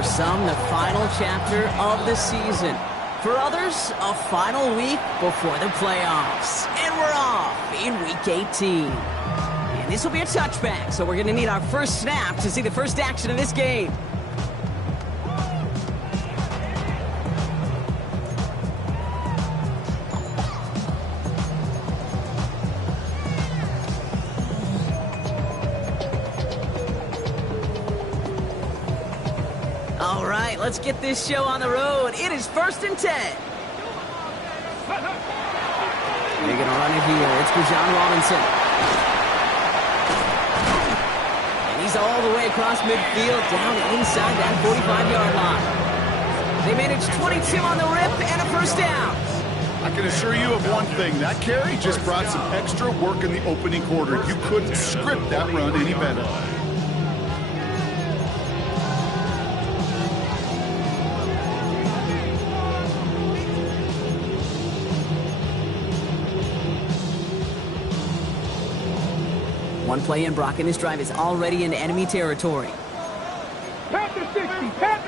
For some, the final chapter of the season. For others, a final week before the playoffs. And we're off in Week 18. And this will be a touchback, so we're going to need our first snap to see the first action of this game. All right, let's get this show on the road. It is 1st and 10. They're going to run it here. It's Bijan Robinson. And he's all the way across midfield, down inside that 45-yard line. They managed 22 on the rip and a first down. I can assure you of one thing. That carry just brought some extra work in the opening quarter. You couldn't script that run any better. One play in, Brock, and this drive is already in enemy territory. Pass the 60, pass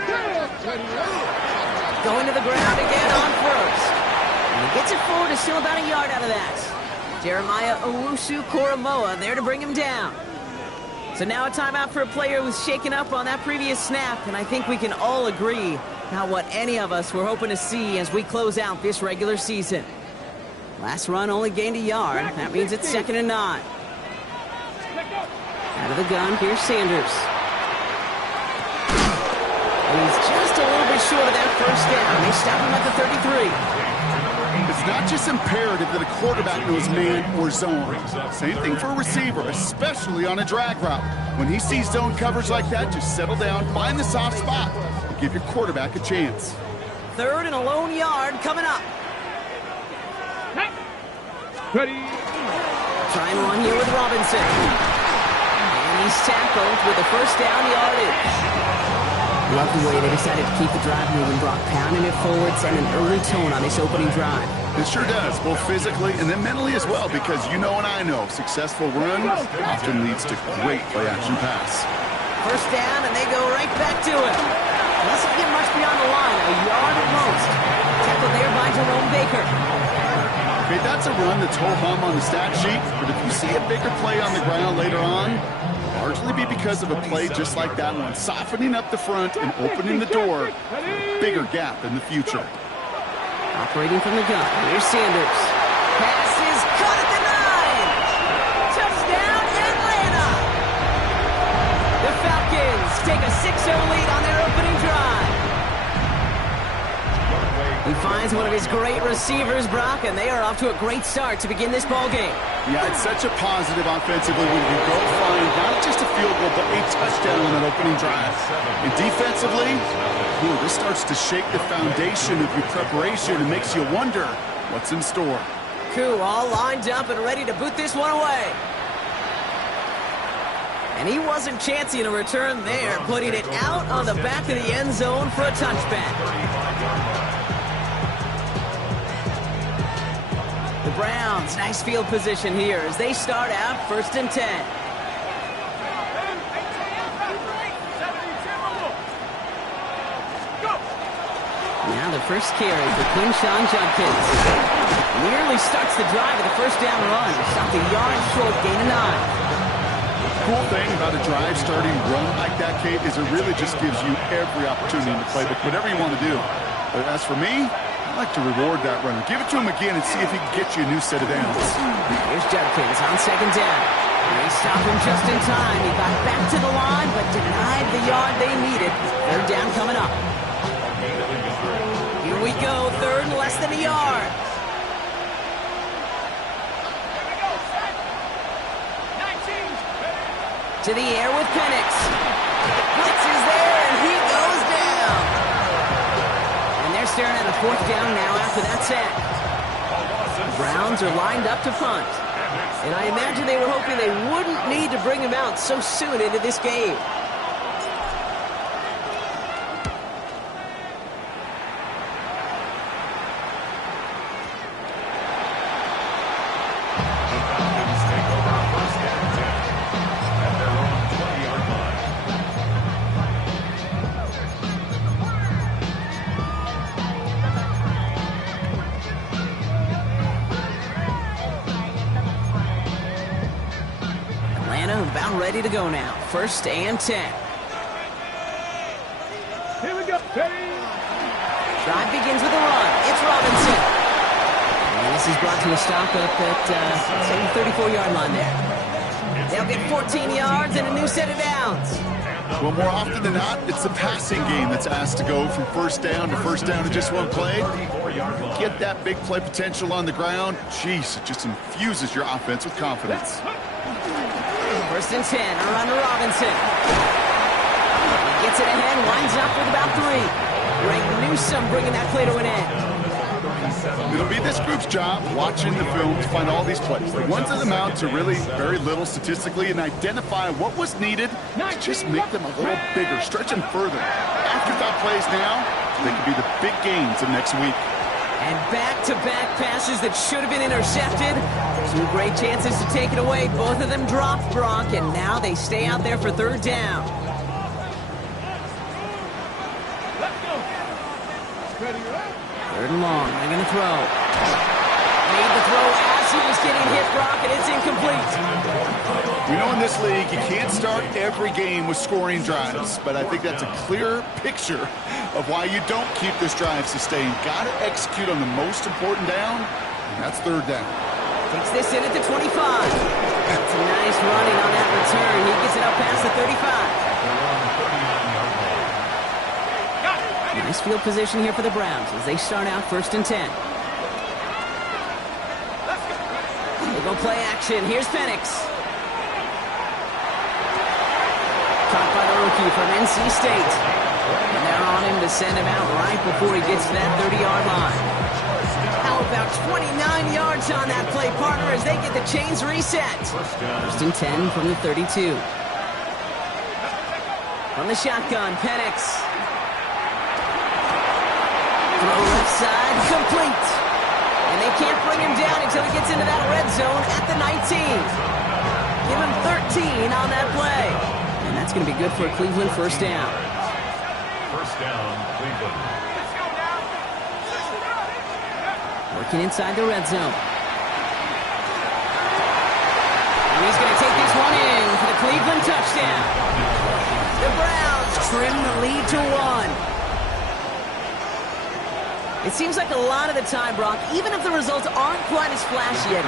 Going to the ground again on first. And he gets it forward to still about a yard out of that. Jeremiah Owusu-Koramoah there to bring him down. So now a timeout for a player who was shaken up on that previous snap, and I think we can all agree not what any of us were hoping to see as we close out this regular season. Last run only gained a yard. That means it's 2nd and 9. Out of the gun, here's Sanders. And he's just a little bit short of that first down. They stop him at the 33. It's not just imperative that a quarterback knows man or zone. Same thing for a receiver, especially on a drag route. When he sees zone coverage like that, just settle down, find the soft spot, and give your quarterback a chance. 3rd and a lone yard coming up. Ready. Trying to run here with Robinson. And he's tackled with a first down yardage. Love the way they decided to keep the drive moving, Brock, pounding it forward, setting an early tone on this opening drive. It sure does, both physically and then mentally as well, because you know and I know, successful run often leads to great play-action pass. First down, and they go right back to it. Doesn't get much beyond the line, a yard at most. Tackled there by Jerome Baker. Okay, that's a run that's ho-hum on the stat sheet, but if you see a bigger play on the ground later on, largely be because of a play just like that one, softening up the front and opening the door for a bigger gap in the future. Operating from the gun, here's Sanders. Pass is caught at the 9. Touchdown, Atlanta! The Falcons take a 6-0 lead on their opening drive. He finds one of his great receivers, Brock, and they are off to a great start to begin this ball game. Yeah, it's such a positive offensively when you go find not just a field goal, but a touchdown on that opening drive. And defensively, this starts to shake the foundation of your preparation and makes you wonder what's in store. Koo all lined up and ready to boot this one away. And he wasn't chancing a return there, putting it out on the back of the end zone for a touchback. The Browns, nice field position here as they start out 1st and 10. Now the first carry for Quinshawn Judkins. Nearly starts the drive with a first down run. Stopped a yard short, gain of 9. Cool thing about a drive starting run like that, Kate, is it really just gives you every opportunity in the playbook, whatever you want to do. But as for me, I like to reward that runner. Give it to him again and see if he can get you a new set of downs. Here's Judkins on 2nd down. They stop him just in time. He got back to the line, but denied the yard they needed. 3rd down coming up. Here we go, 3rd and less than a yard. To the air with Penix. Blitz is there, and he goes down. And they're staring at a 4th down now after that sack. The Browns are lined up to punt. And I imagine they were hoping they wouldn't need to bring him out so soon into this game. ready to go now. 1st and 10. Here we go. Ready. Drive begins with a run. It's Robinson. And this is brought to a stop up at, say, the 34-yard line there. They'll get 14 yards and a new set of downs. Well, more often than not, it's the passing game that's asked to go from 1st down to 1st down in just one play. Get that big play potential on the ground. Jeez, it just infuses your offense with confidence. 1st and 10, around to Robinson. He gets it ahead, winds up with about 3. Greg Newsome bringing that play to an end. It'll be this group's job, watching the film, to find all these plays. The ones that amount to really very little statistically, and identify what was needed to just make them a little bigger, stretch them further. Afterthought plays now, they could be the big gains of next week. And back-to-back passes that should have been intercepted. 2 great chances to take it away. Both of them dropped, Brock, and now they stay out there for 3rd down. Third and long. They're going to throw. Made the throw as he was getting hit, Brock, and it's incomplete. You know, in this league, you can't start every game with scoring drives, but I think that's a clear picture of why you don't keep this drive sustained. Got to execute on the most important down, and that's 3rd down. Takes this in at the 25. It's a nice running on that return. He gets it up past the 35. Nice field position here for the Browns as they start out 1st and 10. They go play action. Here's Penix. Caught by the rookie from NC State. And they're on him to send him out right before he gets to that 30-yard line. How about 29 yards on that play, partner, as they get the chains reset. 1st and 10 from the 32. From the shotgun, Penix. Throw left side, complete. And they can't bring him down until he gets into that red zone at the 19. Give him 13 on that play. And that's going to be good for a Cleveland 1st down. 1st down, Cleveland. Working inside the red zone. And he's going to take this one in for the Cleveland touchdown. The Browns trim the lead to 1. It seems like a lot of the time, Brock, even if the results aren't quite as flashy yet,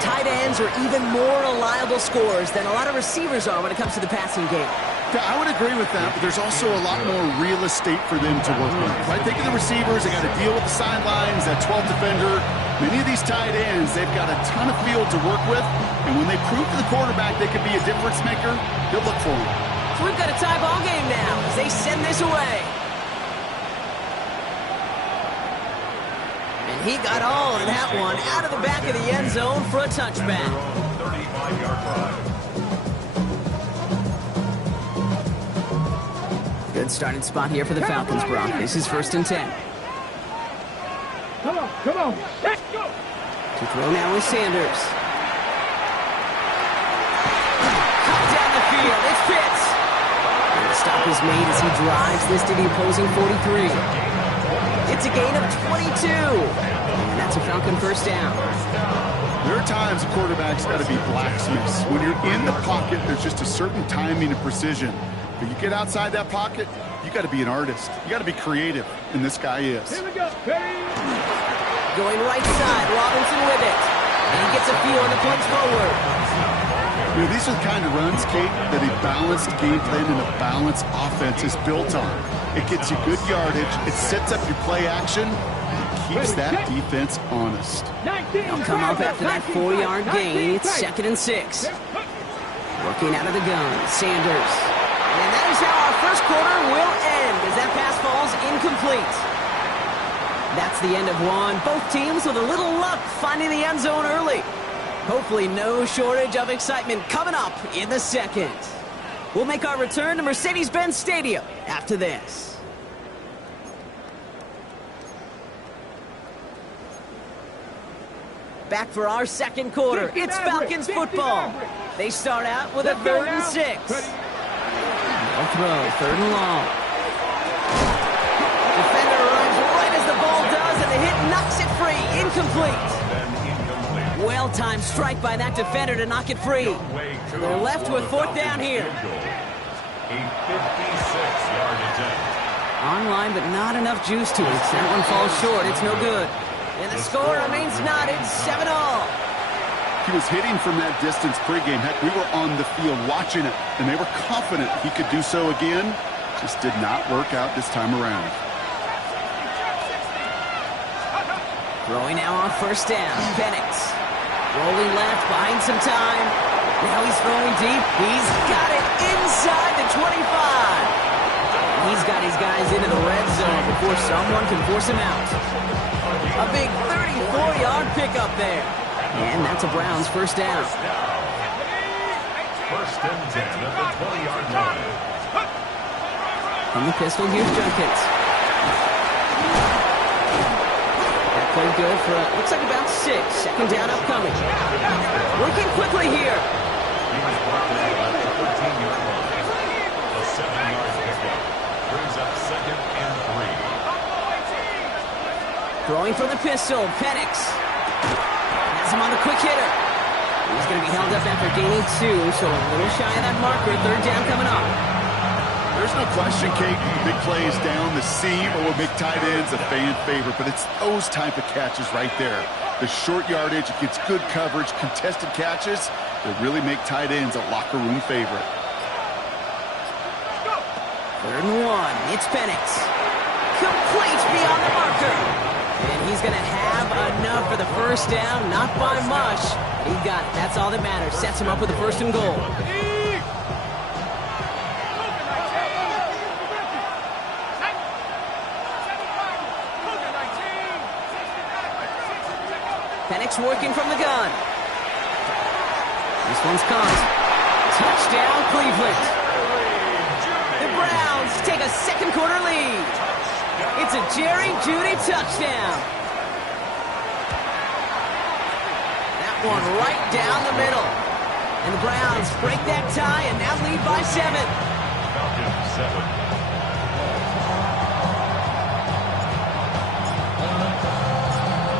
tight ends are even more reliable scorers than a lot of receivers are when it comes to the passing game. Yeah, I would agree with that, but there's also a lot more real estate for them to work with. Right? Think of the receivers, they got to deal with the sidelines, that 12th defender. Many of these tight ends, they've got a ton of field to work with, and when they prove to the quarterback they could be a difference maker, they'll look for him. So we've got a tie ball game now as they send this away. And he got all of that one out of the back of the end zone for a touchback. 35-yard line. Good starting spot here for the Falcons, Brock. This is 1st and 10. Come on. Let's go. To throw now is Sanders. Cut down the field. It's Pitts. And the stop is made as he drives this to the opposing 43. It's a gain of 22. And that's a Falcon 1st down. There are times a quarterback's got to be blacksmiths. When you're in the pocket, there's just a certain timing and precision. But you get outside that pocket, you got to be an artist. You got to be creative, and this guy is. Here we go. Ready. Going right side, Robinson with it. And he gets a feel and a punch forward. You know, these are the kind of runs, Kate, that a balanced game plan and a balanced offense is built on. It gets you good yardage, it sets up your play action, and keeps that defense honest. They'll come up after that 4-yard gain. It's 2nd and 6. Working out of the gun, Sanders. And that is how our first quarter will end as that pass falls incomplete. That's the end of one. Both teams with a little luck finding the end zone early. Hopefully no shortage of excitement coming up in the second. We'll make our return to Mercedes-Benz Stadium after this. Back for our second quarter. It's Falcons football. They start out with a 3rd and 6. They'll throw, 3rd and long. Defender runs right as the ball does, and the hit knocks it free. Incomplete. Well-timed strike by that defender to knock it free. So they're left with fourth down here. A 56-yard attempt. Online, but not enough juice to it. That one falls short. It's no good. And the score remains knotted, 7-all. He was hitting from that distance pregame. Heck, we were on the field watching it, and they were confident he could do so again. Just did not work out this time around. Throwing now on first down. Penix rolling left, buying some time. Now he's throwing deep. He's got it inside the 25. He's got his guys into the red zone before someone can force him out. A big 34-yard pickup there. And that's a Browns first down. First and 10 at the 20-yard line. From the pistol, here's Junkins. That played good for, looks like about 6. Second down upcoming. Working quickly here. He was brought down at the 13-yard line. A 7-yard pickup brings up second and 3. Throwing from the pistol, Penix. Has him on the quick hitter. He's going to be held up after gaining 2, so a little shy of that marker. Third down coming up. There's no question, Kate, big plays down the seam or big tight ends a fan favorite, but it's those type of catches right there. The short yardage, it gets good coverage, contested catches that really make tight ends a locker room favorite. Third and 1. It's Penix. Complete beyond the marker. And he's going to have enough for the first down, not by much. He got it. That's all that matters. Sets him up with the first and goal. Penix working from the gun. This one's caught. Touchdown, Cleveland. The Browns take a second quarter lead. It's a Jerry Jeudy touchdown. That one right down the middle. And the Browns break that tie and now lead by 7. Falcons 7.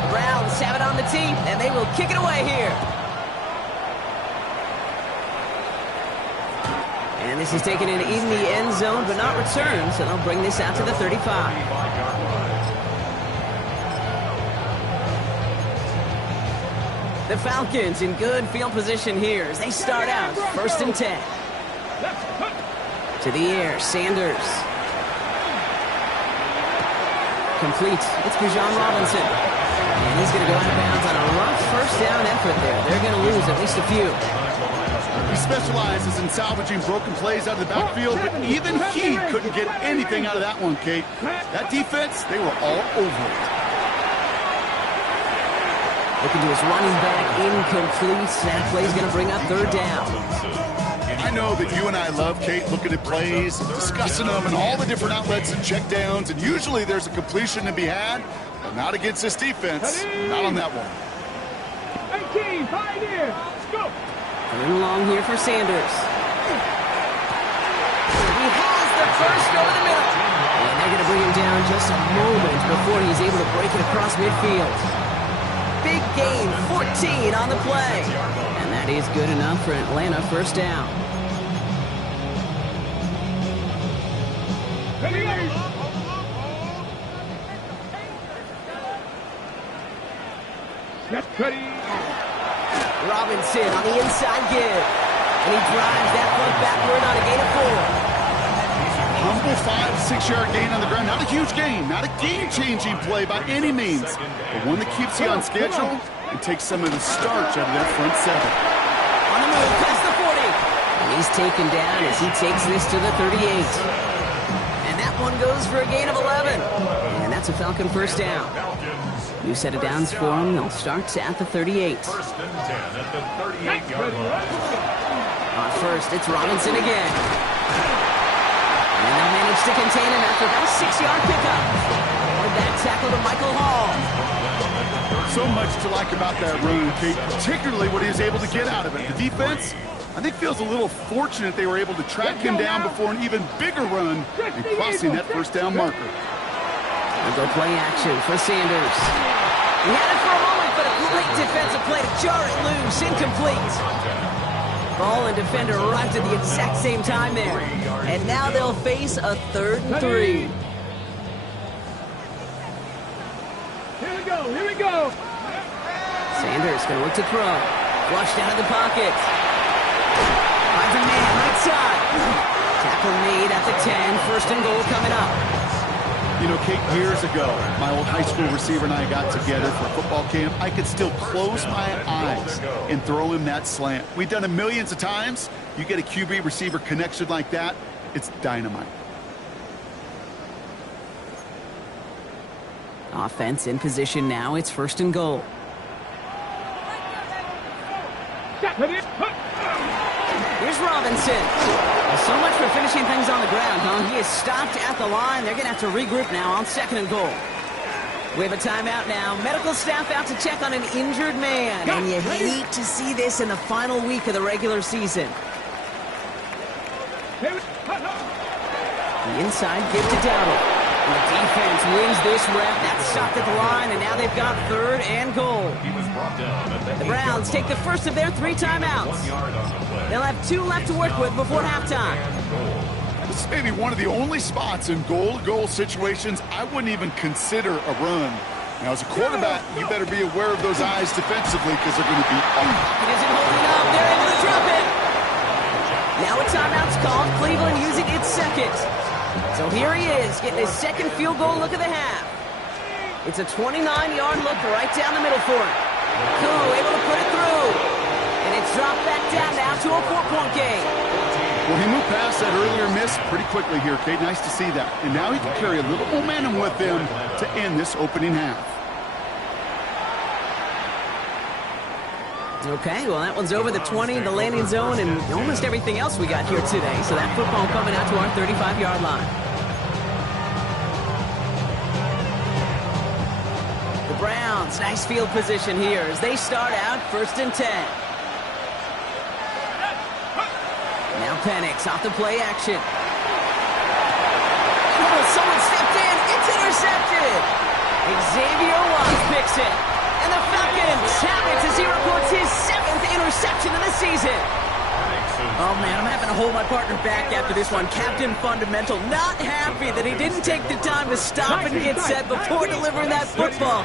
The Browns have it on the team, and they will kick it away here. And this is taken in the end zone, but not returned, so they'll bring this out to the 35. The Falcons in good field position here as they start out first and 10. To the air, Sanders. Complete. It's Bijan Robinson. And he's going to go out of bounds on a rough first down effort there. They're going to lose at least a few. He specializes in salvaging broken plays out of the backfield, but even he couldn't get anything out of that one, Kate. That defense, they were all over it. Looking to his running back, incomplete. That play's going to bring up third down. I know that you and I love, Kate, looking at plays, discussing them, and all the different outlets and checkdowns, and usually there's a completion to be had, but not against this defense. Not on that one. 18, 5 in. Let's go. Third and long here for Sanders. He has the first over the middle. And they're going to bring him down just a moment before he's able to break it across midfield. Big gain, 14 on the play. And that is good enough for Atlanta first down. Ready. Robinson on the inside give. And he drives that foot backward on a gain of 4. Humble 5-6 yard gain on the ground. Not a huge gain, not a game-changing play by any means, but one that keeps you on schedule and takes some of the starch out of that front 7. On the move, past the 40. And he's taken down as he takes this to the 38. And that one goes for a gain of 11. And that's a Falcon first down. New set of downs for them. They'll start at the 38. First and 10 at the 38-yard line. On first, it's Robinson again. And they'll manage to contain him after about a 6-yard pickup. Or that tackle to Michael Hall. So much to like about that run, Kate, particularly what he was able to get out of it. The defense, I think, feels a little fortunate they were able to track him down before an even bigger run and crossing that first down marker. They'll go play action for Sanders. He had it for a moment, but a Late defensive play to jar it loose. Incomplete. Ball and defender arrived at the exact same time there. And now they'll face a 3rd and 3. Here we go, here we go. Sanders going to look to throw. Flushed out of the pocket. Finds a man right side. Tackle made at the 10. 1st and goal coming up. You know, Kate, years ago, my old high school receiver and I got together for football camp. I could still close my eyes and throw him that slant. We've done it millions of times. You get a QB receiver connection like that, it's dynamite. Offense in position now. It's 1st and goal. Here's Robinson. Well, so much for finishing things on the ground, huh? He is stopped at the line. They're going to have to regroup now on 2nd and goal. We have a timeout now. Medical staff out to check on an injured man. And you hate to see this in the final week of the regular season. The inside give to Dowdle. And the defense wins this rep. That's stopped at the line, and now they've got 3rd and goal. The Browns take the first of their 3 timeouts. They'll have 2 left to work with before halftime. This is maybe one of the only spots in goal-to-goal situations I wouldn't even consider a run. Now, as a quarterback, you better be aware of those eyes defensively because they're going to be on. It isn't holding up. They're able to drop it. Now a timeout's called. Cleveland using its 2nd. So here he is, getting his 2nd field goal look of the half. It's a 29-yard look right down the middle for him. Koo able to put it through. And it's dropped back down now to a 4-point game. Well, he moved past that earlier miss pretty quickly here, Kate. Nice to see that. And now he can carry a little momentum with him to end this opening half. Okay, well, that one's over the 20, the landing zone, and almost everything else we got here today. So that football coming out to our 35-yard line. The Browns, nice field position here as they start out 1st and 10. Now Penix off the play action. Oh, someone stepped in. It's intercepted. Xavier Watts picks it. And the Falcons have it as he records his 7th interception of the season. Oh, man, I'm having to hold my partner back after this one. Captain Fundamental not happy that he didn't take the time to stop and get set before delivering that football.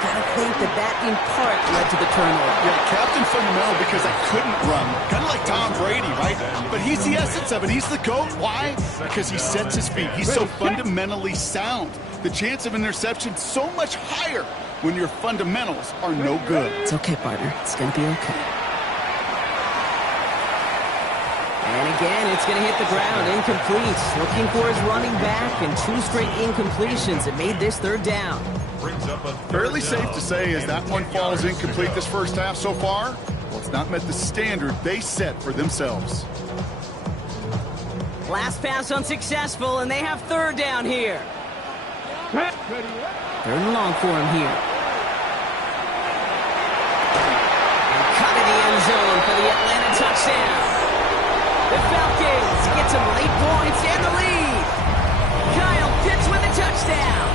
Gotta think that in part led to the turnover. Yeah, Captain Fundamental because I couldn't run. Kind of like Tom Brady, right? But he's the essence of it. He's the GOAT. Why? Because he sets his feet. He's so fundamentally sound. The chance of interception so much higher when your fundamentals are no good. It's okay, partner. It's going to be okay. And again, it's going to hit the ground. Incomplete. Looking for his running back, and 2 straight incompletions. It made this 3rd down. Fairly safe to say as that one falls incomplete this first half so far, well, it's not met the standard they set for themselves. Last pass unsuccessful, and they have 3rd down here. 3rd and long for him here. And cut in the end zone for the Atlanta touchdown. The Falcons get some late points and the lead. Kyle Pitts with a touchdown.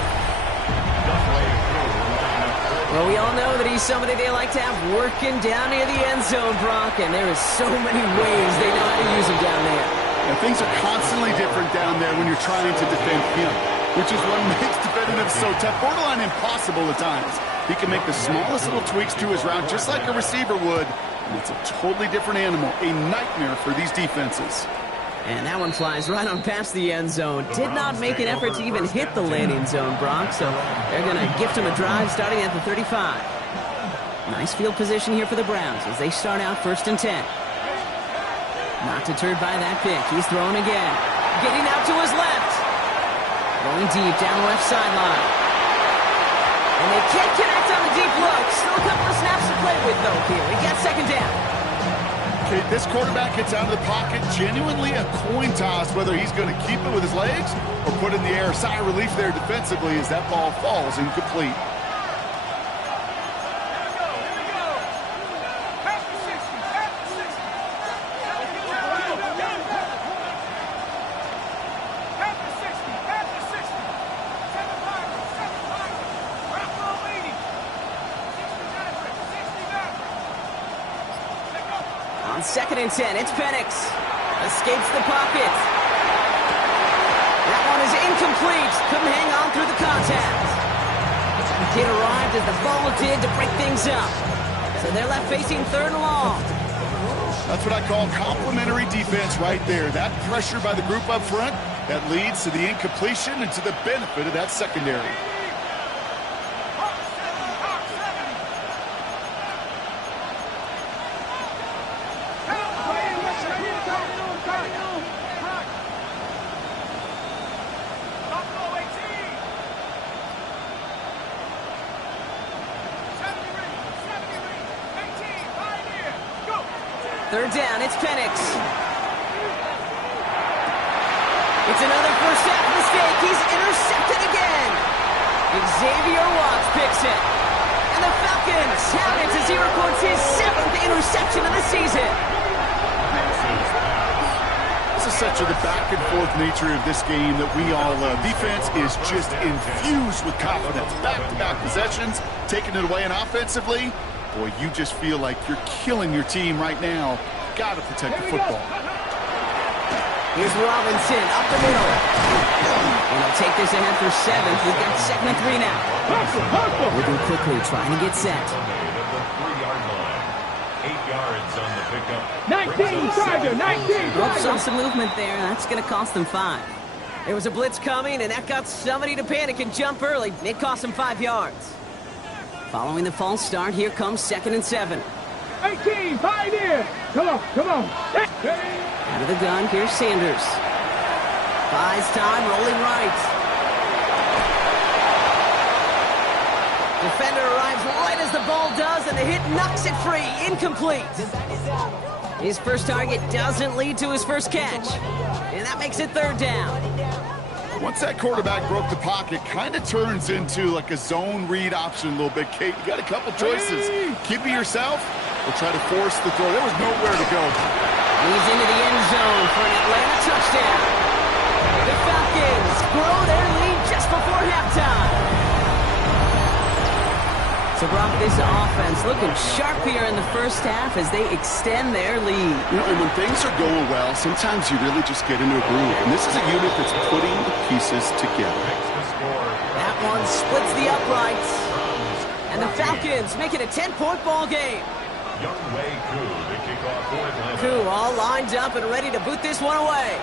Well, we all know that he's somebody they like to have working down near the end zone, Brock, and there is so many ways they know how to use him down there. And things are constantly different down there when you're trying to defend him, which is what makes defending him so tough, borderline impossible at times. He can make the smallest little tweaks to his route just like a receiver would, and it's a totally different animal, a nightmare for these defenses. And that one flies right on past the end zone. Did not make an effort to even hit the landing zone, Brock, so they're going to gift him a drive starting at the 35. Nice field position here for the Browns as they start out 1st and 10. Not deterred by that pick. He's throwing again. Getting out to his left. Going deep down the left sideline. And they can't connect on the deep look. Still a couple of snaps to play with, though, here. We got 2nd down. Okay, this quarterback gets out of the pocket, genuinely a coin toss whether he's going to keep it with his legs or put it in the air. Sigh of relief there defensively as that ball falls incomplete. second and 10. It's Penix. Escapes the pocket. That one is incomplete. Couldn't hang on through the contact. The kid arrived as the ball did to break things up. So they're left facing third and long. That's what I call complimentary defense right there. That pressure by the group up front, that leads to the incompletion and to the benefit of that secondary. Third down, it's Penix. It's another first half mistake. He's intercepted again. Xavier Watts picks it. And the Falcons have it as he records his 7th interception of the season. This is such the back and forth nature of this game that we all love. Defense is just infused with confidence. Back-to-back possessions, taking it away, and offensively, boy, you just feel like you're killing your team right now. Got to protect the football. Here's Robinson up the middle. And he'll take this ahead for 7th. We've got 2nd and 3 now. Moving quickly, trying to get set. 8 yards on the pickup. 19, Charger, 19. Oops, saw some movement there. That's going to cost them 5. There was a blitz coming, and that got somebody to panic and jump early. It cost them 5 yards. Following the false start, here comes 2nd and 7. 18, Pioneer. Come on. Out of the gun, here's Sanders. Buys time, rolling right. Defender arrives right as the ball does, and the hit knocks it free. Incomplete. His first target doesn't lead to his first catch. And that makes it 3rd down. Once that quarterback broke the pocket, kind of turns into like a zone read option a little bit. Kate, you got a couple choices. Keep it yourself or try to force the throw. There was nowhere to go. He's into the end zone for an Atlanta touchdown. The Falcons grow their lead just before halftime. So, Brock, this offense looking sharp here in the first half as they extend their lead. You know, and when things are going well, sometimes you really just get into a groove. And this is a unit that's putting the pieces together. That one splits the uprights. And the Falcons make it a 10-point ball game. Youngway Koo to kick off for Atlanta. Koo all lined up and ready to boot this one away.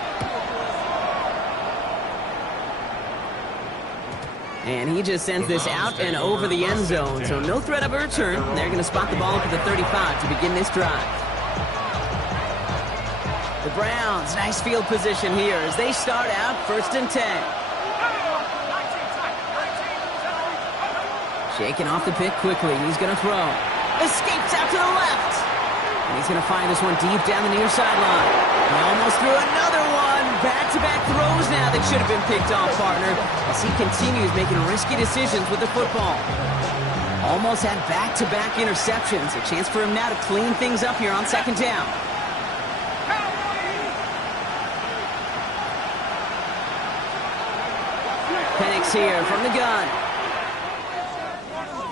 And he just sends this out and over the end zone, so no threat of a return. They're going to spot the ball up at the 35 to begin this drive. The Browns, nice field position here as they start out 1st and 10. Shaking off the pick quickly. He's going to throw. Escapes out to the left. And he's going to find this one deep down the near sideline. He almost threw another one. Back-to-back throws now that should have been picked off, partner, as he continues making risky decisions with the football. Almost had back-to-back interceptions. A chance for him now to clean things up here on 2nd down. Penix here from the gun.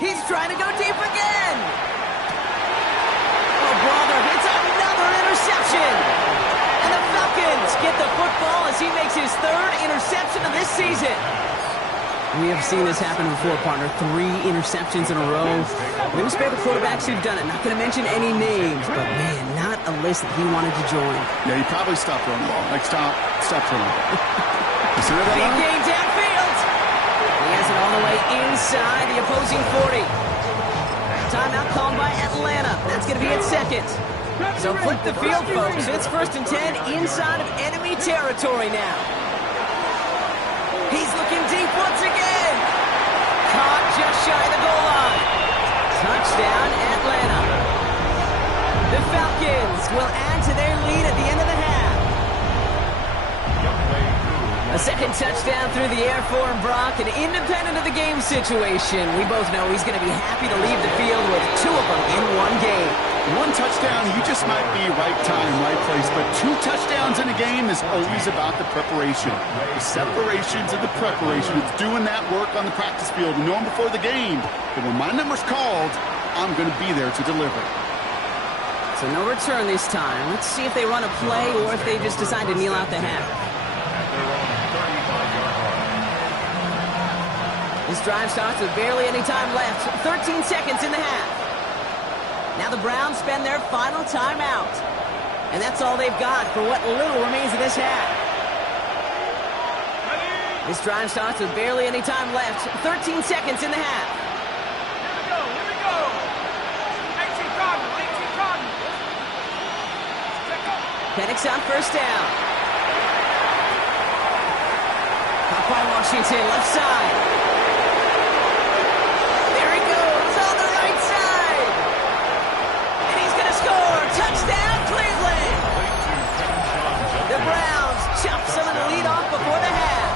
He's trying to go deep again. Oh, brother, it's another interception. And the Falcons get the football as he makes his 3rd interception of this season. We have seen this happen before, partner. 3 interceptions in a row. We're going to spare the quarterbacks who've done it. Not going to mention any names, but man, not a list that he wanted to join. Yeah, he probably stopped throwing the ball. Like, stop throwing the ball. You see that? Big gain downfield. He has it all the way inside the opposing 40. Timeout called by Atlanta. That's going to be at 2nd. So flip the field, folks. It's 1st and 10 inside of enemy territory now. He's looking deep once again. Caught just shy of the goal line. Touchdown, Atlanta. The Falcons will add to their lead at the end of the half. A 2nd touchdown through the air for him, Brock, and independent of the game situation, we both know he's going to be happy to leave the field with 2 of them in one game. 1 touchdown, you just might be right time, right place, but 2 touchdowns in a game is always about the preparation. The separations and the preparation. It's doing that work on the practice field and knowing before the game that when my number's called, I'm going to be there to deliver. So no return this time. Let's see if they run a play or if they just decide to kneel out the half. This drive starts with barely any time left. 13 seconds in the half. Now the Browns spend their final timeout. And that's all they've got for what little remains of this half. This drive starts with barely any time left. 13 seconds in the half. Here we go. 18 Cardinals, 18 Cardinals. Penix on first down. Caught by Washington, left side. There he goes on the right side. And he's going to score. Touchdown, Cleveland. The Browns chop some of the lead off before the half.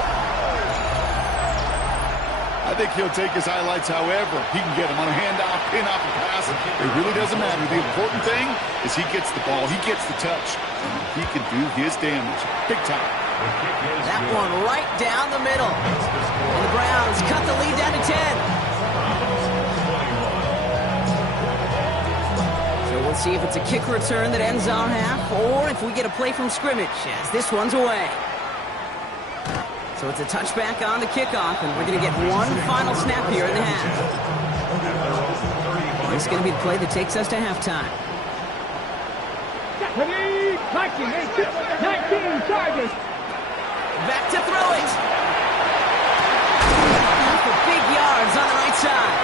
I think he'll take his highlights however he can get them on a handoff, pin off, a pass. It really doesn't matter. The important thing is he gets the ball, he gets the touch, and he can do his damage big time. That one right down the middle. And the Browns cut the lead down to 10. So we'll see if it's a kick return that ends our half or if we get a play from scrimmage as this one's away. So it's a touchback on the kickoff, and we're going to get one final snap here in the half. This is going to be the play that takes us to halftime. 19 Chargers. Back to throw it. For big yards on the right side.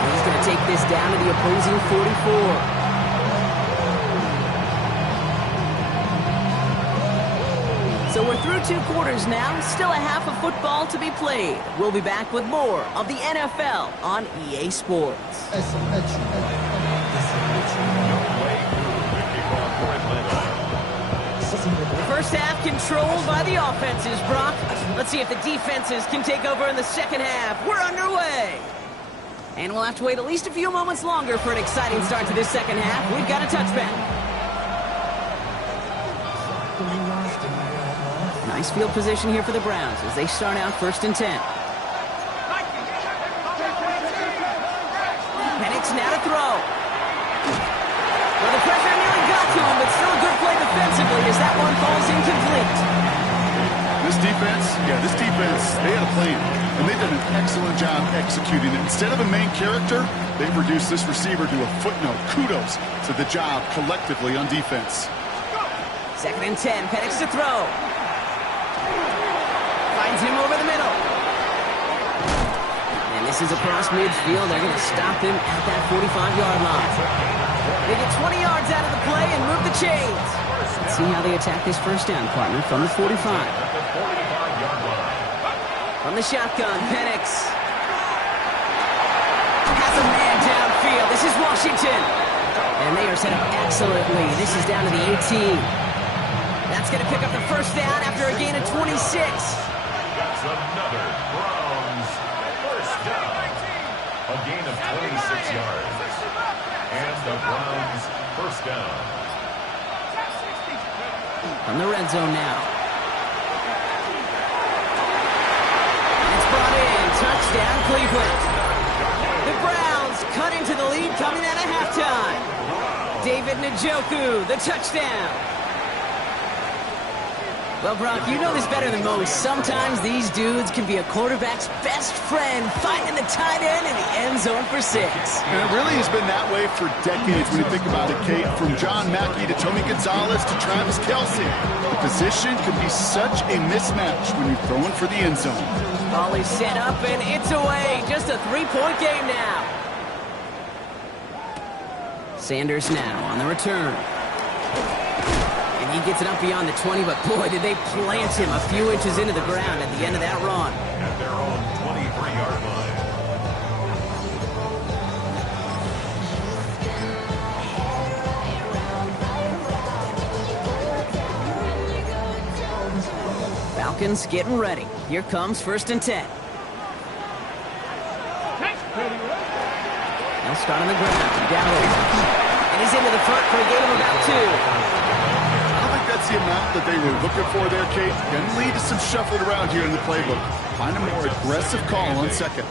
And he's going to take this down to the opposing 44. So we're through 2 quarters now, still a half of football to be played. We'll be back with more of the NFL on EA Sports. The first half controlled by the offenses, Brock. Let's see if the defenses can take over in the second half. We're underway. And we'll have to wait at least a few moments longer for an exciting start to this second half. We've got a touchback. Nice field position here for the Browns as they start out 1st and 10. Penix now to throw. Well, the pressure nearly got to him, but still a good play defensively as that one falls incomplete. This defense, they had a plan, and they've done an excellent job executing it. Instead of a main character, they've reduced this receiver to a footnote. Kudos to the job collectively on defense. 2nd and 10, Penix to throw. Finds him over the middle. And this is across midfield. They're going to stop him at that 45-yard line. They get 20 yards out of the play and move the chains. Let's see how they attack this first down, partner, from the 45. From the shotgun, Penix has a man downfield. This is Washington. And they are set up excellently. This is down to the 18. That's going to pick up the first down after a gain of 26. That's another Browns first down. A gain of 26 yards. And the Browns first down. From the red zone now. And it's brought in. Touchdown, Cleveland. The Browns cut into the lead coming out of halftime. David Njoku, the touchdown. Well, Brock, you know this better than most. Sometimes these dudes can be a quarterback's best friend, finding the tight end in the end zone for 6. And it really has been that way for decades when you think about it, Kate. From John Mackey to Tony Gonzalez to Travis Kelce. The position can be such a mismatch when you're throwing for the end zone. Ball is set up and it's away. Just a 3-point game now. Sanders now on the return. And he gets it up beyond the 20, but boy, did they plant him a few inches into the ground at the end of that run. At their own 23-yard line. Falcons getting ready. Here comes 1st and 10. They'll start on the ground. Gallup. And he's into the front for a gain of about 2. That's the amount that they were looking for there, Kate. Can lead to some shuffling around here in the playbook. Find a more aggressive call on 2nd.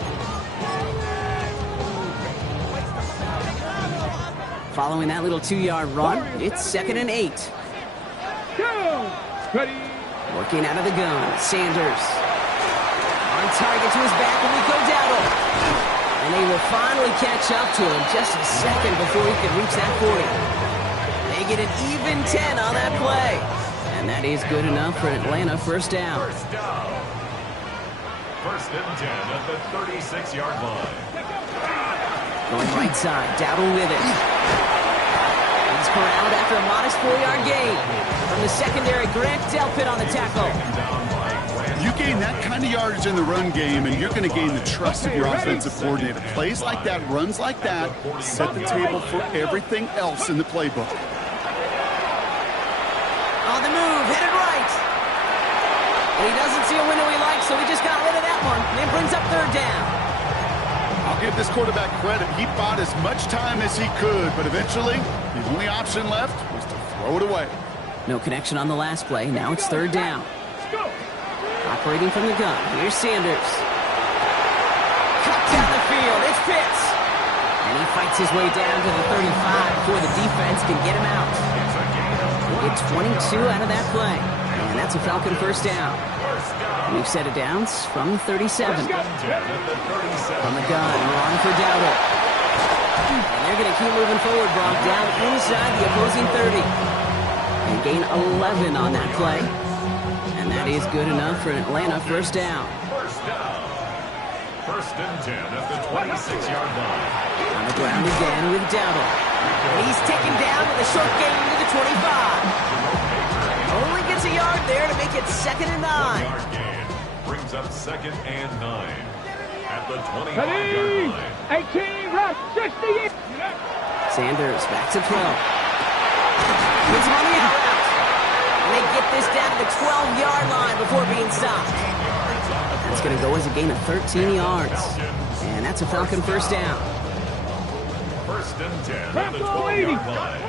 Following that little 2-yard run, it's 2nd and 8. Go! Ready? Working out of the gun, Sanders. On target to his back, and we go Dowdle. And they will finally catch up to him just a second before he can reach that 40. They get an even 10 on that play. And that is good enough for Atlanta first down. First down. 1st and 10 at the 36-yard line. Going right side, Dowdle with it. He's corralled after a modest 4-yard gain. From the secondary, Grant Delpit on the tackle. You gain that kind of yardage in the run game, and you're going to gain the trust of your offensive coordinator. Plays like that, runs like that, set the table for everything else in the playbook. On the move, headed right. And he doesn't see a window he likes, so he just got rid of that one. And it brings up 3rd down. I'll give this quarterback credit. He bought as much time as he could, but eventually, the only option left was to throw it away. No connection on the last play. Now it's 3rd down. Operating from the gun. Here's Sanders. Cut down the field. It's Pitts. And he fights his way down to the 35 before the defense can get him out. He gets 22 out of that play. And that's a Falcon first down. We've set it down from the 37. From the gun, we're on for Dowdle. And they're going to keep moving forward, Brock, down inside the opposing 30. And gain 11 on that play. And that is good enough for an Atlanta first down. First down. 1st and 10 at the 26-yard line. On the ground again with Dowdle. And he's taken down with a short gain to the 25. Only gets a yard there to make it 2nd and 9. 1-yard gain brings up 2nd and 9 at the 25-yard line. 18, rush, 60. Sanders back to throw. Puts him on the out route. And they get this down to the 12-yard line before being stopped. That's going to go as a gain of 13 yards. And that's a Falcon first down. 1st and 10 at the 12-yard line.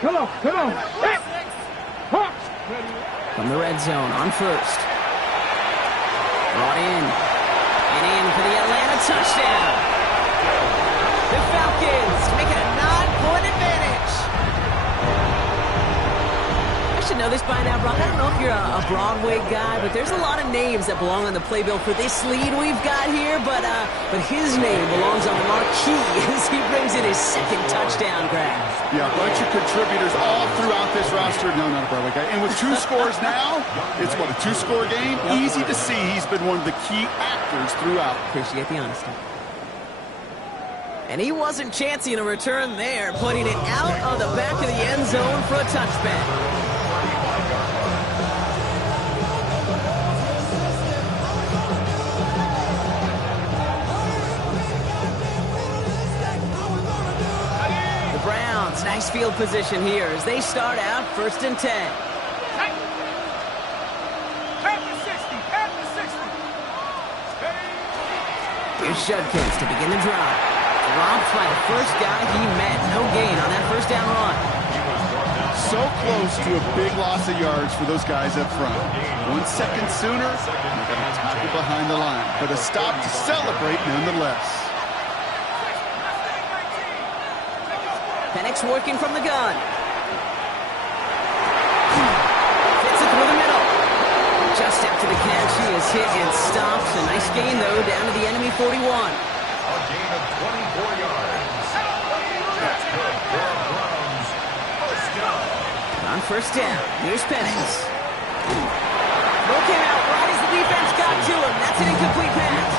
Come on, come on. Hey. Huh. From the red zone on first. Brought in. And in for the Atlanta touchdown. The Falcons make it a 9-point advantage. I should know this by now, Brock. I don't know if you're a Broadway guy, but there's a lot of names that belong on the playbill for this lead we've got here, but his name belongs on the marquee as he brings in his 2nd touchdown grab. Yeah, a bunch of contributors all throughout this roster. No, not a Broadway guy. And with 2 scores now, it's what, a 2-score game? Easy to see he's been one of the key actors throughout. Appreciate the honesty. And he wasn't chancing a return there, putting it out of the back of the end zone for a touchback. Nice field position here as they start out 1st and 10. Here's Judkins to begin the drive. Dropped by the first guy he met. No gain on that first down run. So close to a big loss of yards for those guys up front. 1 second sooner, they're going to tackle behind the line. But a stop to celebrate nonetheless. Penix working from the gun. Fits it through the middle. Just after the catch, he is hit and stopped. A nice gain, though, down to the enemy 41. A gain of 24 yards. That's good for the Browns. First down. On first down, here's Penix. Throw came out right as the defense got to him. That's an incomplete pass.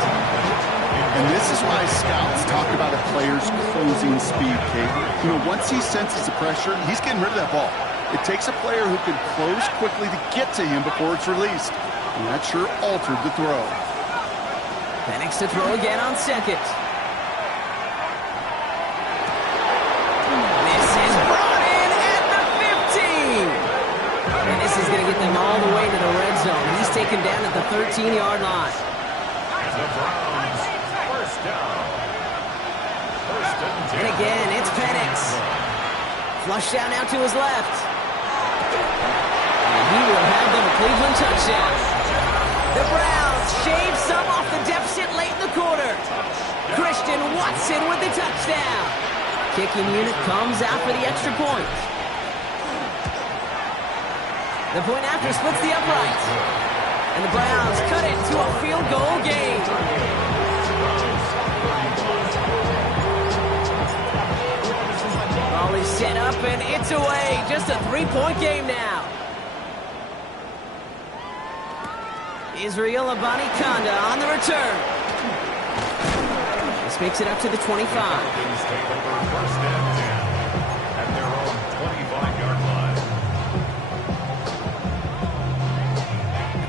And this is why scouts talk about a player's closing speed, Kate. You know, once he senses the pressure, he's getting rid of that ball. It takes a player who can close quickly to get to him before it's released. And that sure altered the throw. Penix to throw again on 2nd. This is brought in at the 15. And this is going to get them all the way to the red zone. He's taken down at the 13-yard line. The Browns, first down. And again, it's Penix. Flush down now to his left. And he will have the Cleveland touchdown. The Browns shave some off the deficit late in the quarter. Christian Watson with the touchdown. kicking unit comes out for the extra point. The point after splits the uprights. And the Browns cut it to a field goal game. Ball is set up and it's away. Just a 3-point game now. Israel Abanikanda on the return. This makes it up to the 25. Falcons take over first and 10 at their own 25-yard line.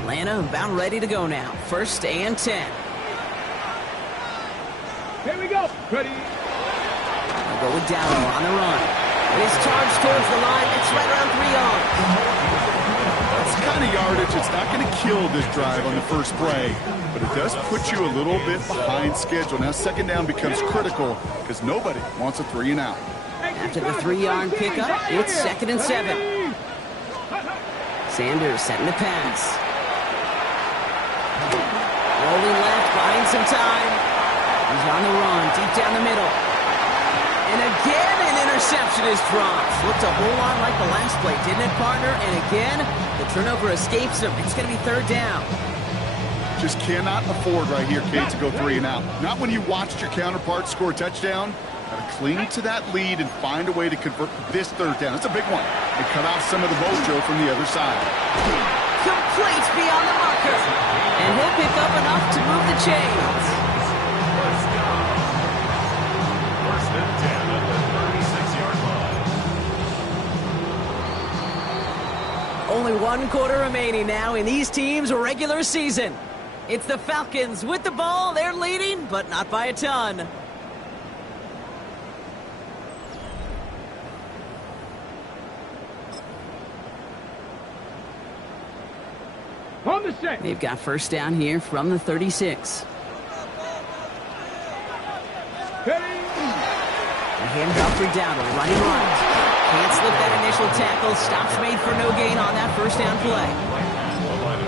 Atlanta about ready to go now. First and 10. Here we go. Ready. They'll go with Dowdle on the run. It is charged towards the line. It's right around 3 yards. That's the kind of yardage. It's not going to kill this drive on the first play, but it does put you a little bit behind schedule. Now second down becomes critical because nobody wants a 3-and-out. After the 3-yard pickup, it's second and 7. Sanders setting the pass. Rolling left, buying some time. He's on the run, deep down the middle. And again, an interception is dropped. Looked a whole lot like the last play, didn't it, partner? And again, the turnover escapes him. It's going to be third down. Just cannot afford right here, Kate, to go 3-and-out. Not when you watched your counterpart score a touchdown. Got to cling to that lead and find a way to convert this third down. It's a big one. And cut off some of the mojo from the other side. Complete beyond the marker. And he'll pick up enough to move the chains. First and 10 at the 36-yard line. Only 1 quarter remaining now in these teams' regular season. It's the Falcons with the ball. They're leading, but not by a ton. On the set. They've got first down here from the 36. Ready. A handoff for Dowdle, running right. Can't slip that initial tackle. Stops made for no gain on that first down play.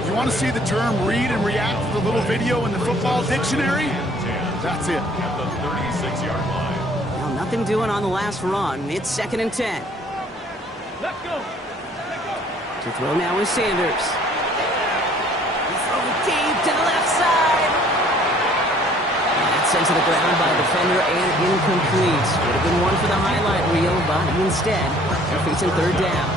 You want to see the term read and react to the little video in the football dictionary? That's it. At the 36-yard line. Well, nothing doing on the last run. It's second and 10. Let's go. To throw now is Sanders. He's throwing deep to the left side. That's sent to the ground by a defender and incomplete. Would have been one for the highlight reel, but instead, they're facing third down.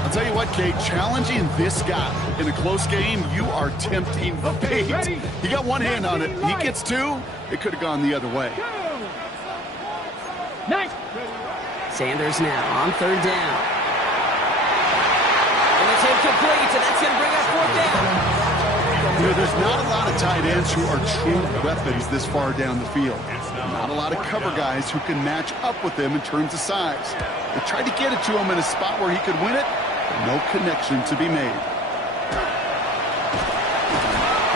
I'll tell you what, Kate, challenging this guy in a close game, you are tempting fate. He got one hand on it. He gets two. It could have gone the other way. Nice. Sanders now on third down. And it's incomplete, and that's going to bring up fourth down. You know, there's not a lot of tight ends who are true weapons this far down the field. Not a lot of cover guys who can match up with them in terms of size. They tried to get it to him in a spot where he could win it, but no connection to be made.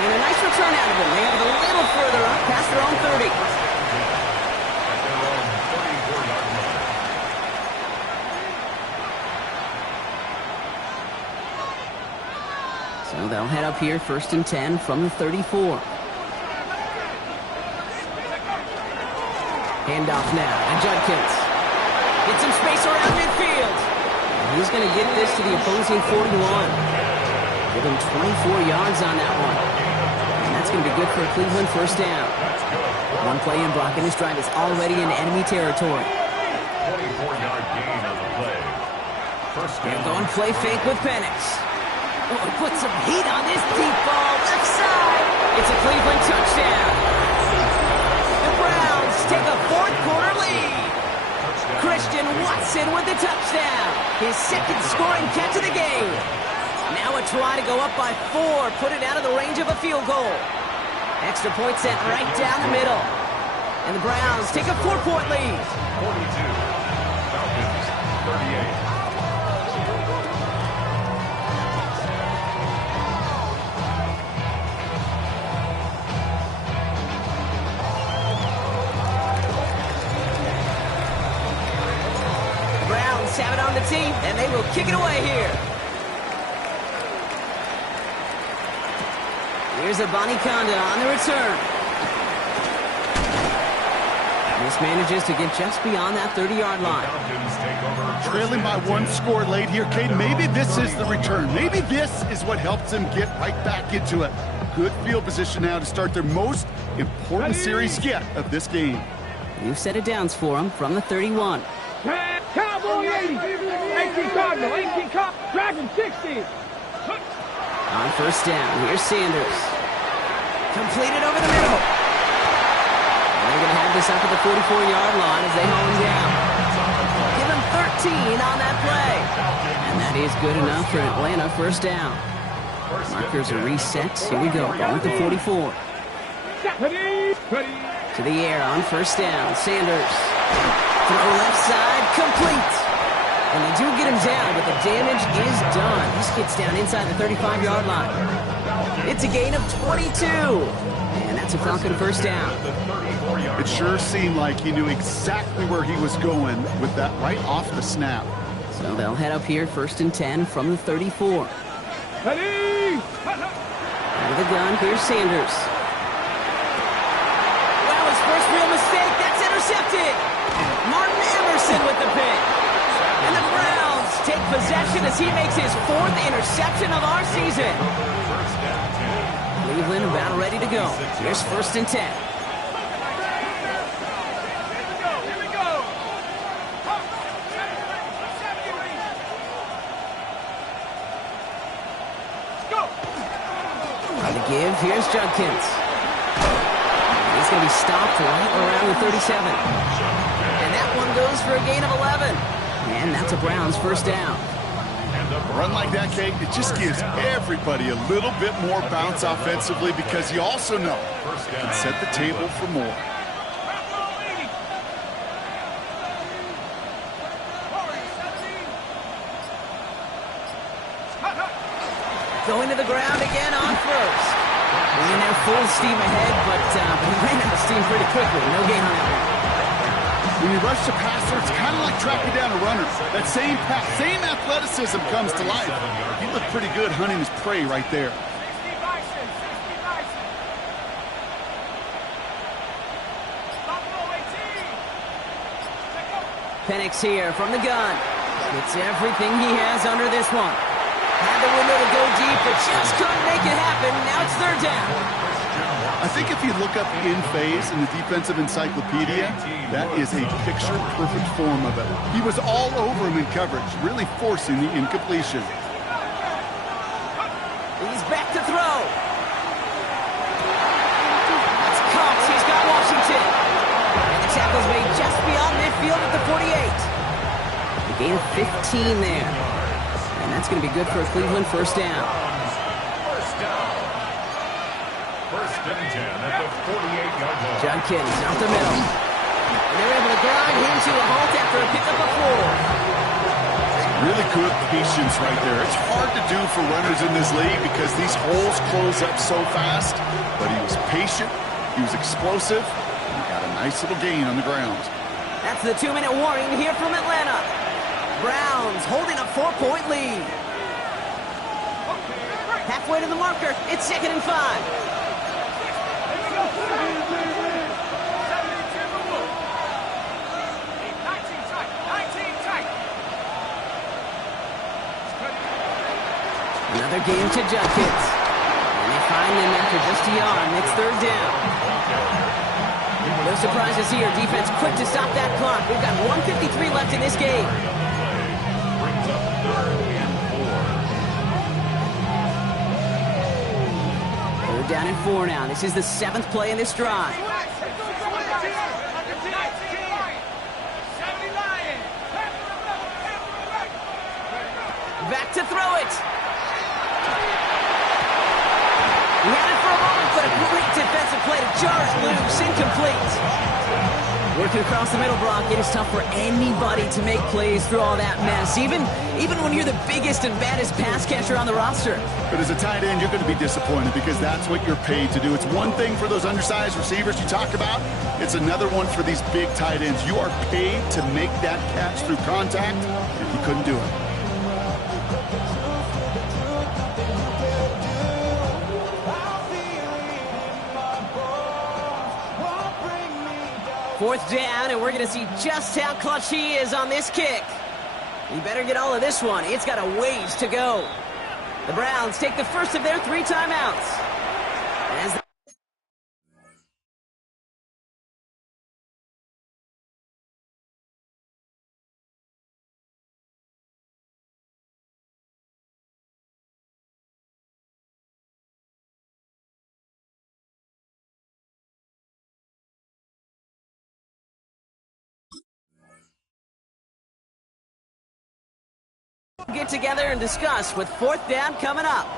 And a nice return out of him. They have it a little further up past their own 30. At their own 34-yard line. So they'll head up here first and 10 from the 34. Handoff now, and Judkins gets some space around midfield. And he's going to get this to the opposing 41. Give him 24 yards on that one. And that's going to be good for a Cleveland first down. One play in blocking this drive is already in enemy territory. 24-yard gain on the play. First They're down. going play fake with Penix. Oh, put some heat on this deep ball, left side. It's a Cleveland touchdown. The Browns take a fourth quarter lead. Christian Watson with the touchdown. His second scoring catch of the game. Now a try to go up by 4, put it out of the range of a field goal. Extra point set right down the middle. And the Browns take a 4-point lead. 42. Falcons 38. Browns have it on the team, and they will kick it away here. Here's Abanikanda on the return. This manages to get just beyond that 30-yard line. Trailing by one score late here, Cade. Maybe this is the return. Maybe this is what helps them get right back into it. Good field position now to start their most important series yet of this game. New set of downs for them from the 31. Cowboy 80. 18 Cardinal. 18 Cop. Dragon 60. On first down, here's Sanders. Completed over the middle. And they're going to have this up at the 44-yard line as they hold him down. Give him 13 on that play. And that is good enough for Atlanta first down. Markers are reset. Here we go. Ball with the 44. To the air on first down. Sanders. Throw left side. Complete. And they do get him down, but the damage is done. This gets down inside the 35-yard line. It's a gain of 22. And that's a Falcon first down. It sure seemed like he knew exactly where he was going with that right off the snap. So they'll head up here first and 10 from the 34. Out of the gun, here's Sanders. Well, his first real mistake. That's intercepted. Martin Emerson with the pick. And the Browns take possession as he makes his 4th interception of our season. Cleveland about ready to go. Here's first and 10. By the give, here's Judkins. He's going to be stopped right around the 37. And that one goes for a gain of 11. And that's a Browns first down. A run like that, Kate, it just gives everybody a little bit more bounce offensively because you also know it can set the table for more. Going to the ground again on first. Bringing their full steam ahead, but he ran out of steam pretty quickly. No gain on that one. When you rush the passer, it's kind of like tracking down a runner. That same pass, same athleticism comes to life. He looked pretty good hunting his prey right there. Penix here from the gun. Gets everything he has under this one. Had the window to go deep, but just couldn't make it happen. Now it's third down. I think if you look up in phase in the defensive encyclopedia, that is a picture-perfect form of it. He was all over him in coverage, really forcing the incompletion. He's back to throw. That's Cox. He's got Washington. And the tackle's made just beyond midfield at the 48. A gain of 15 there. And that's going to be good for a Cleveland first down. First and 10 at the 48-yard line. Judkins out the middle. And they're able to grind him to a halt after a pickup of 4. Really good patience right there. It's hard to do for runners in this league because these holes close up so fast. But he was patient, he was explosive, and he got a nice little gain on the ground. That's the 2-minute warning here from Atlanta. Browns holding a 4-point lead. Halfway to the marker, it's 2nd and 5. Another game to Judkins. And they find them after just a yard. It's third down. No surprises here. Defense quick to stop that clock. We've got 1:53 left in this game. Brings up 3rd and 4. Third down and 4 now. This is the 7th play in this drive. Back to throw it. He had it for a moment, but a great defensive play to jar it loose. Incomplete. Working across the middle, Brock, it is tough for anybody to make plays through all that mess, even when you're the biggest and baddest pass catcher on the roster. But as a tight end, you're going to be disappointed because that's what you're paid to do. It's one thing for those undersized receivers you talk about. It's another one for these big tight ends. You are paid to make that catch through contact, and he couldn't do it. 4th down, and we're going to see just how clutch he is on this kick. He better get all of this one. It's got a ways to go. The Browns take the first of their 3 timeouts. As get together and discuss with 4th down coming up.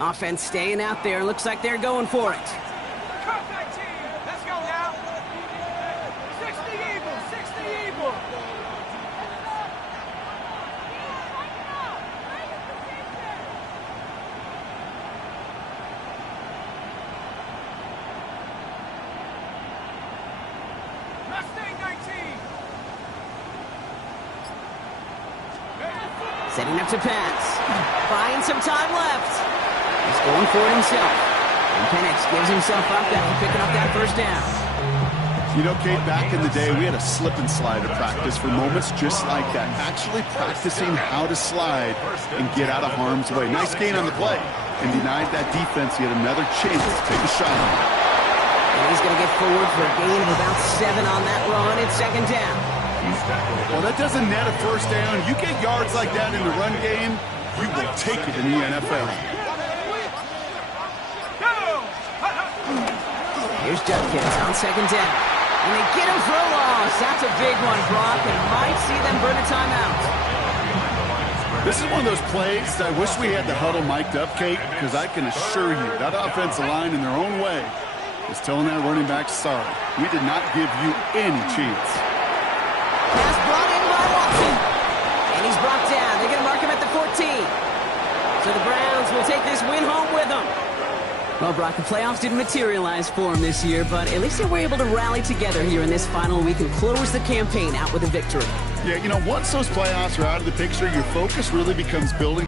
Offense staying out there. Looks like they're going for it. Cut that team. Let's go now. 60 evil. 60 evil. Mustang 19. Setting up to pass. Finds some time left. He's going for it himself. And Penix gives himself up after picking up that first down. You know, Kate, back in the day, we had a slip and slide to practice for moments just like that. Actually practicing how to slide and get out of harm's way. Nice gain on the play. And denied that defense yet another chance to take a shot on it. And he's going to get forward for a gain of about 7 on that run. It's 2nd down. Well, that doesn't net a first down. You get yards like that in the run game, you will take it in the NFL. Here's Judkins on 2nd down. And they get him for a loss. That's a big one, Brock, and might see them burn a timeout. This is one of those plays I wish we had the huddle mic'd up, Kate, because I can assure you that offensive line in their own way is telling that running back, sorry, we did not give you any chance. Pass brought in by Watson. And he's brought down. They're going to mark him at the 14. So the Browns will take this win home with them. Well, Brock, the playoffs didn't materialize for him this year, but at least they were able to rally together here in this final week and close the campaign out with a victory. Yeah, you know, once those playoffs are out of the picture, your focus really becomes building